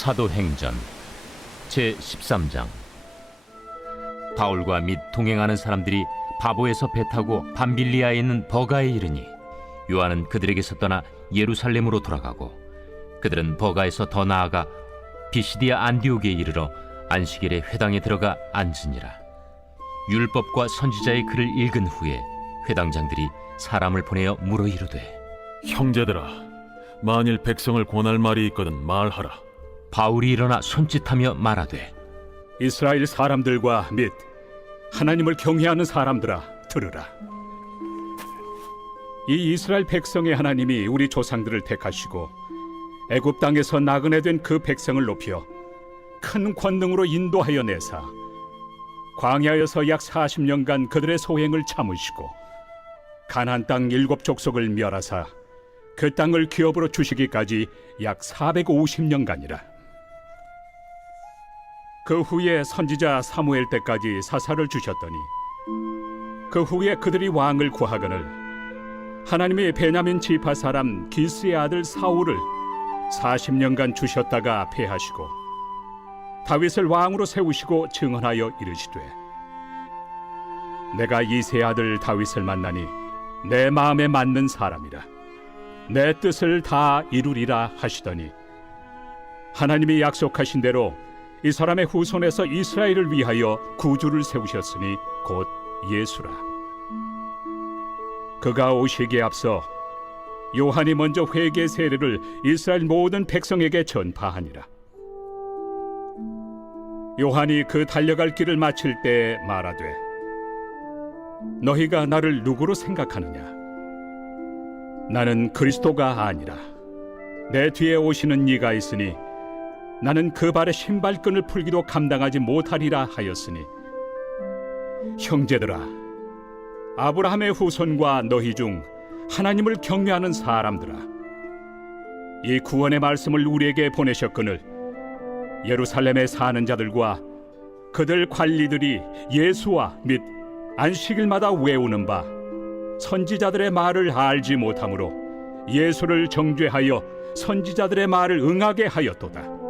사도행전 제13장. 바울과 및 동행하는 사람들이 바보에서 배 타고 밤빌리아에 있는 버가에 이르니 요한은 그들에게서 떠나 예루살렘으로 돌아가고, 그들은 버가에서 더 나아가 비시디아 안디옥에 이르러 안식일에 회당에 들어가 앉으니라. 율법과 선지자의 글을 읽은 후에 회당장들이 사람을 보내어 물어 이르되, 형제들아, 만일 백성을 권할 말이 있거든 말하라. 바울이 일어나 손짓하며 말하되, 이스라엘 사람들과 및 하나님을 경외하는 사람들아, 들으라. 이 이스라엘 백성의 하나님이 우리 조상들을 택하시고 애굽 땅에서 나그네 된 그 백성을 높여 큰 권능으로 인도하여 내사 광야에서 약 40년간 그들의 소행을 참으시고 가나안 땅 7족속을 멸하사 그 땅을 기업으로 주시기까지 약 450년간이라. 그 후에 선지자 사무엘 때까지 사사를 주셨더니 그 후에 그들이 왕을 구하거늘 하나님이 베냐민 지파 사람 기스의 아들 사울을 40년간 주셨다가 패하시고 다윗을 왕으로 세우시고 증언하여 이르시되, 내가 이새의 아들 다윗을 만나니 내 마음에 맞는 사람이라, 내 뜻을 다 이루리라 하시더니 하나님이 약속하신 대로 이 사람의 후손에서 이스라엘을 위하여 구주를 세우셨으니 곧 예수라. 그가 오시기에 앞서 요한이 먼저 회개 세례를 이스라엘 모든 백성에게 전파하니라. 요한이 그 달려갈 길을 마칠 때 말하되, 너희가 나를 누구로 생각하느냐? 나는 그리스도가 아니라 내 뒤에 오시는 이가 있으니 나는 그 발의 신발끈을 풀기도 감당하지 못하리라 하였으니, 형제들아, 아브라함의 후손과 너희 중 하나님을 경외하는 사람들아, 이 구원의 말씀을 우리에게 보내셨거늘 예루살렘에 사는 자들과 그들 관리들이 예수와 및 안식일마다 외우는 바 선지자들의 말을 알지 못하므로 예수를 정죄하여 선지자들의 말을 응하게 하였도다.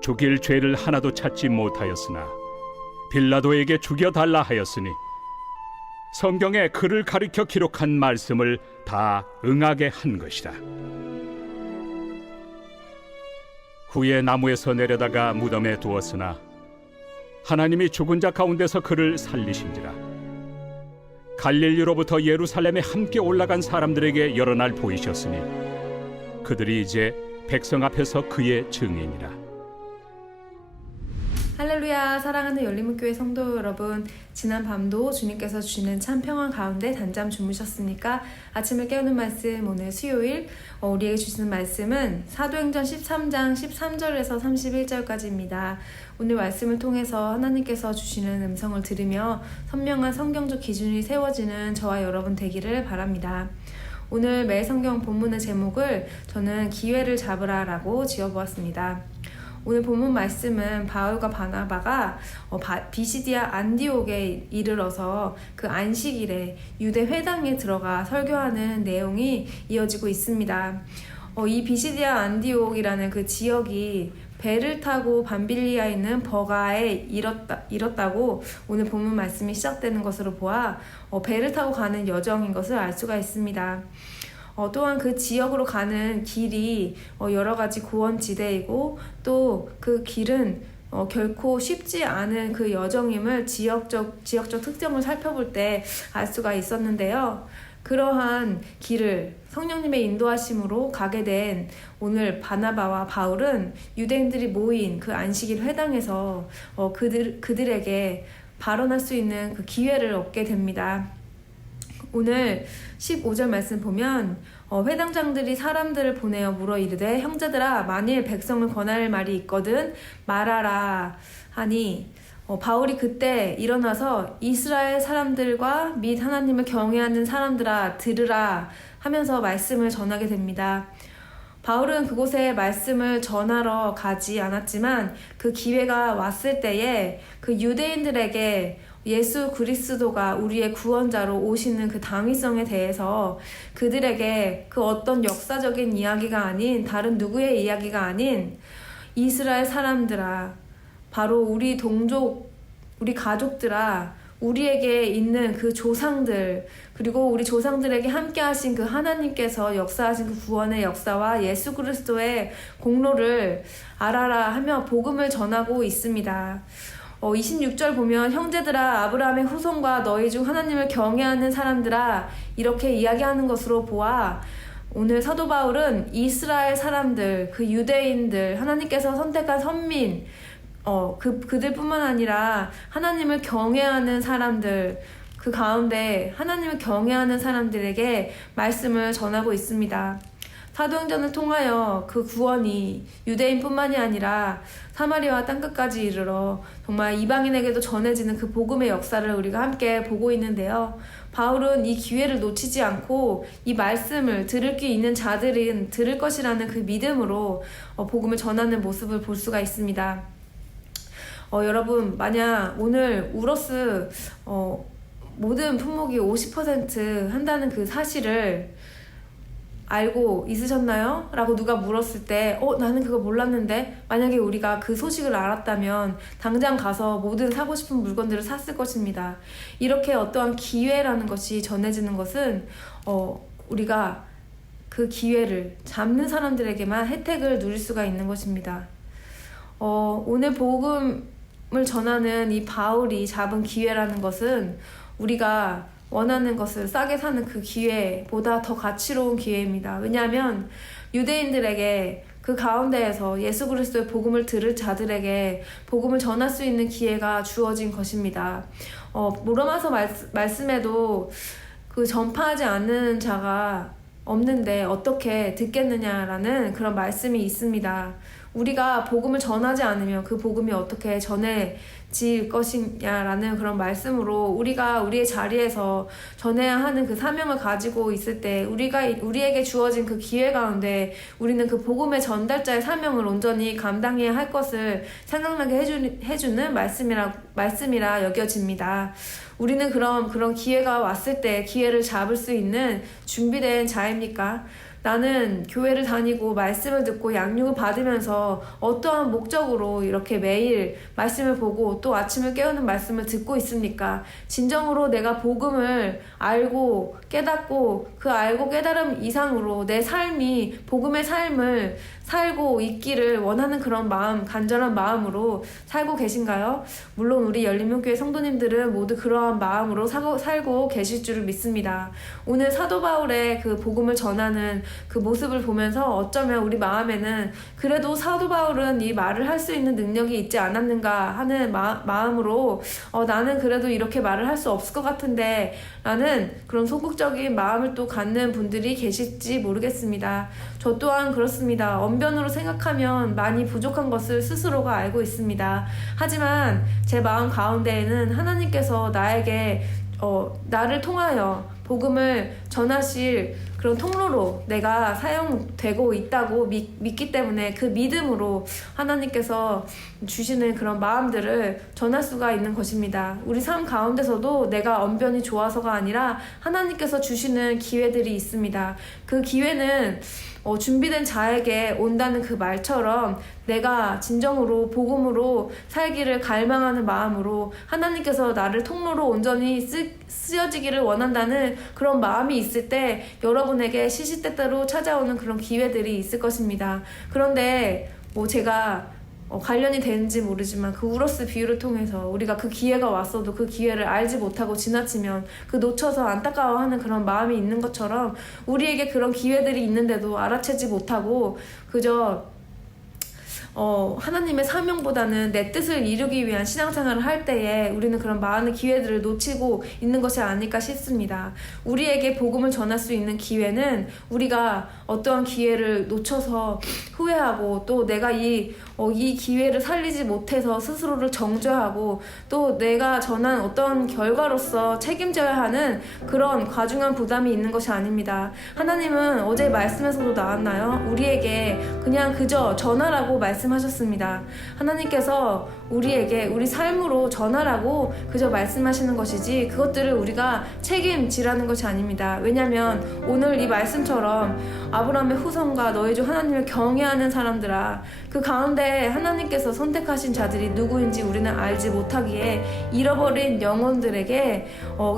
죽일 죄를 하나도 찾지 못하였으나 빌라도에게 죽여달라 하였으니 성경에 그를 가리켜 기록한 말씀을 다 응하게 한 것이다. 후에 나무에서 내려다가 무덤에 두었으나 하나님이 죽은 자 가운데서 그를 살리신지라. 갈릴리로부터 예루살렘에 함께 올라간 사람들에게 여러 날 보이셨으니 그들이 이제 백성 앞에서 그의 증인이라. 할렐루야. 사랑하는 열린문교회 성도 여러분, 지난 밤도 주님께서 주시는 참 평안 가운데 단잠 주무셨습니까? 아침을 깨우는 말씀, 오늘 수요일 우리에게 주시는 말씀은 사도행전 13장 13절에서 31절까지입니다. 오늘 말씀을 통해서 하나님께서 주시는 음성을 들으며 선명한 성경적 기준이 세워지는 저와 여러분 되기를 바랍니다. 오늘 매 성경 본문의 제목을 저는 기회를 잡으라라고 지어보았습니다. 오늘 본문 말씀은 바울과 바나바가 비시디아 안디옥에 이르러서 그 안식일에 유대 회당에 들어가 설교하는 내용이 이어지고 있습니다. 이 비시디아 안디옥이라는 그 지역이 배를 타고 밤빌리아에 있는 버가에 이뤘다고 오늘 본문 말씀이 시작되는 것으로 보아 배를 타고 가는 여정인 것을 알 수가 있습니다. 또한 그 지역으로 가는 길이 여러 가지 고원지대이고 또 그 길은 결코 쉽지 않은 그 여정임을 지역적 특성을 살펴볼 때 알 수가 있었는데요. 그러한 길을 성령님의 인도하심으로 가게 된 오늘 바나바와 바울은 유대인들이 모인 그 안식일 회당에서 그들에게 발언할 수 있는 그 기회를 얻게 됩니다. 오늘 15절 말씀 보면 회당장들이 사람들을 보내어 물어 이르되, 형제들아, 만일 백성을 권할 말이 있거든 말하라 하니, 바울이 그때 일어나서 이스라엘 사람들과 및 하나님을 경외하는 사람들아, 들으라 하면서 말씀을 전하게 됩니다. 바울은 그곳에 말씀을 전하러 가지 않았지만 그 기회가 왔을 때에 그 유대인들에게 예수 그리스도가 우리의 구원자로 오시는 그 당위성에 대해서 그들에게 그 어떤 역사적인 이야기가 아닌 다른 누구의 이야기가 아닌 이스라엘 사람들아, 바로 우리 동족, 우리 가족들아, 우리에게 있는 그 조상들, 그리고 우리 조상들에게 함께 하신 그 하나님께서 역사하신 그 구원의 역사와 예수 그리스도의 공로를 알아라 하며 복음을 전하고 있습니다. 26절 보면 형제들아 아브라함의 후손과 너희 중 하나님을 경외하는 사람들아 이렇게 이야기하는 것으로 보아 오늘 사도 바울은 이스라엘 사람들, 그 유대인들, 하나님께서 선택한 선민, 그들뿐만 아니라 하나님을 경외하는 사람들, 그 가운데 하나님을 경외하는 사람들에게 말씀을 전하고 있습니다. 사도행전을 통하여 그 구원이 유대인뿐만이 아니라 사마리아와 땅끝까지 이르러 정말 이방인에게도 전해지는 그 복음의 역사를 우리가 함께 보고 있는데요. 바울은 이 기회를 놓치지 않고 이 말씀을 들을 게 있는 자들은 들을 것이라는 그 믿음으로 복음을 전하는 모습을 볼 수가 있습니다. 여러분, 만약 오늘 우러스 모든 품목이 50% 한다는 그 사실을 알고 있으셨나요? 라고 누가 물었을 때 나는 그거 몰랐는데, 만약에 우리가 그 소식을 알았다면 당장 가서 모든 사고 싶은 물건들을 샀을 것입니다. 이렇게 어떠한 기회라는 것이 전해지는 것은 우리가 그 기회를 잡는 사람들에게만 혜택을 누릴 수가 있는 것입니다. 오늘 복음을 전하는 이 바울이 잡은 기회라는 것은 우리가 원하는 것을 싸게 사는 그 기회보다 더 가치로운 기회입니다. 왜냐하면 유대인들에게 그 가운데에서 예수 그리스도의 복음을 들을 자들에게 복음을 전할 수 있는 기회가 주어진 것입니다. 로마서 말씀에도 그 전파하지 않는 자가 없는데 어떻게 듣겠느냐라는 그런 말씀이 있습니다. 우리가 복음을 전하지 않으면 그 복음이 어떻게 전해질 것이냐라는 그런 말씀으로 우리가 우리의 자리에서 전해야 하는 그 사명을 가지고 있을 때 우리에게 주어진 그 기회 가운데 우리는 그 복음의 전달자의 사명을 온전히 감당해야 할 것을 생각나게 해주는 말씀이라 여겨집니다. 우리는 그런 기회가 왔을 때 기회를 잡을 수 있는 준비된 자입니까? 나는 교회를 다니고 말씀을 듣고 양육을 받으면서 어떠한 목적으로 이렇게 매일 말씀을 보고 또 아침을 깨우는 말씀을 듣고 있습니까? 진정으로 내가 복음을 알고 깨닫고 그 알고 깨달음 이상으로 내 삶이 복음의 삶을 살고 있기를 원하는 그런 마음, 간절한 마음으로 살고 계신가요? 물론 우리 열린문교회 성도님들은 모두 그러한 마음으로 살고 계실 줄을 믿습니다. 오늘 사도 바울의 그 복음을 전하는 그 모습을 보면서 어쩌면 우리 마음에는 그래도 사도 바울은 이 말을 할 수 있는 능력이 있지 않았는가 하는 마음으로 나는 그래도 이렇게 말을 할 수 없을 것 같은데 라는 그런 소극적인 마음을 또 갖는 분들이 계실지 모르겠습니다. 저 또한 그렇습니다. 언변으로 생각하면 많이 부족한 것을 스스로가 알고 있습니다. 하지만 제 마음 가운데에는 하나님께서 나에게 나를 통하여 복음을 전하실 그런 통로로 내가 사용되고 있다고 믿기 때문에 그 믿음으로 하나님께서 주시는 그런 마음들을 전할 수가 있는 것입니다. 우리 삶 가운데서도 내가 언변이 좋아서가 아니라 하나님께서 주시는 기회들이 있습니다. 그 기회는 준비된 자에게 온다는 그 말처럼 내가 진정으로 복음으로 살기를 갈망하는 마음으로 하나님께서 나를 통로로 온전히 쓰여지기를 원한다는 그런 마음이 있을 때 여러분에게 시시때때로 찾아오는 그런 기회들이 있을 것입니다. 그런데 제가 관련이 되는지 모르지만 그 우러스 비유를 통해서 우리가 그 기회가 왔어도 그 기회를 알지 못하고 지나치면 그 놓쳐서 안타까워하는 그런 마음이 있는 것처럼 우리에게 그런 기회들이 있는데도 알아채지 못하고 그저 하나님의 사명보다는 내 뜻을 이루기 위한 신앙생활을 할 때에 우리는 그런 많은 기회들을 놓치고 있는 것이 아닐까 싶습니다. 우리에게 복음을 전할 수 있는 기회는 우리가 어떠한 기회를 놓쳐서 후회하고 또 내가 이 이 기회를 살리지 못해서 스스로를 정죄하고 또 내가 전한 어떤 결과로서 책임져야 하는 그런 과중한 부담이 있는 것이 아닙니다. 하나님은 어제 말씀에서도 나왔나요? 우리에게 그냥 그저 전하라고 말씀하셨습니다. 하나님께서 우리에게 우리 삶으로 전하라고 그저 말씀하시는 것이지 그것들을 우리가 책임지라는 것이 아닙니다. 왜냐하면 오늘 이 말씀처럼 아브라함의 후손과 너희 중 하나님을 경외하는 사람들아, 그 가운데 하나님께서 선택하신 자들이 누구인지 우리는 알지 못하기에 잃어버린 영혼들에게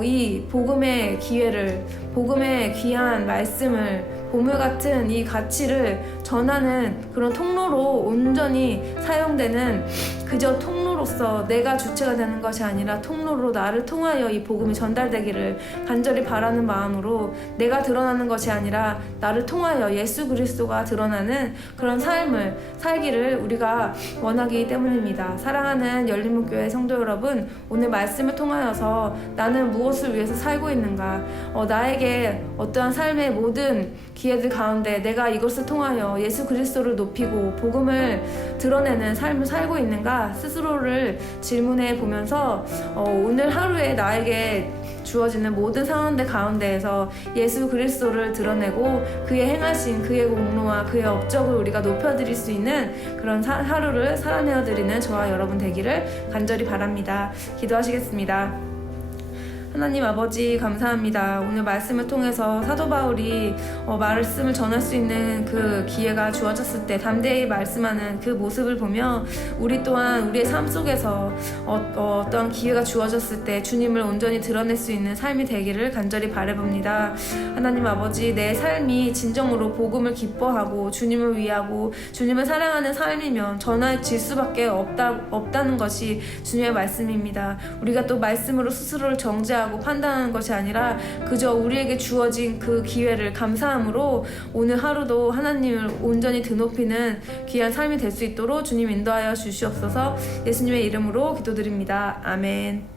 이 복음의 기회를, 복음의 귀한 말씀을, 보물 같은 이 가치를 전하는 그런 통로로 온전히 사용되는 그저 통로로서 내가 주체가 되는 것이 아니라 통로로 나를 통하여 이 복음이 전달되기를 간절히 바라는 마음으로 내가 드러나는 것이 아니라 나를 통하여 예수 그리스도가 드러나는 그런 삶을 살기를 우리가 원하기 때문입니다. 사랑하는 열린문교회 성도 여러분, 오늘 말씀을 통하여서 나는 무엇을 위해서 살고 있는가, 나에게 어떠한 삶의 모든 기회들 가운데 내가 이것을 통하여 예수 그리스도를 높이고 복음을 드러내는 삶을 살고 있는가 스스로를 질문해 보면서 오늘 하루에 나에게 주어지는 모든 상황들 가운데에서 예수 그리스도를 드러내고 그의 행하신 그의 공로와 그의 업적을 우리가 높여드릴 수 있는 그런 하루를 살아내어드리는 저와 여러분 되기를 간절히 바랍니다. 기도하시겠습니다. 하나님 아버지 감사합니다. 오늘 말씀을 통해서 사도 바울이 말씀을 전할 수 있는 그 기회가 주어졌을 때 담대히 말씀하는 그 모습을 보며 우리 또한 우리의 삶 속에서 어떤 기회가 주어졌을 때 주님을 온전히 드러낼 수 있는 삶이 되기를 간절히 바라봅니다. 하나님 아버지, 내 삶이 진정으로 복음을 기뻐하고 주님을 위하고 주님을 사랑하는 삶이면 전화질 수밖에 없다는 것이 주님의 말씀입니다. 우리가 또 말씀으로 스스로를 정죄하고 판단하는 것이 아니라 그저 우리에게 주어진 그 기회를 감사함으로 오늘 하루도 하나님을 온전히 드높이는 귀한 삶이 될 수 있도록 주님 인도하여 주시옵소서. 예수님의 이름으로 기도드립니다. 아멘.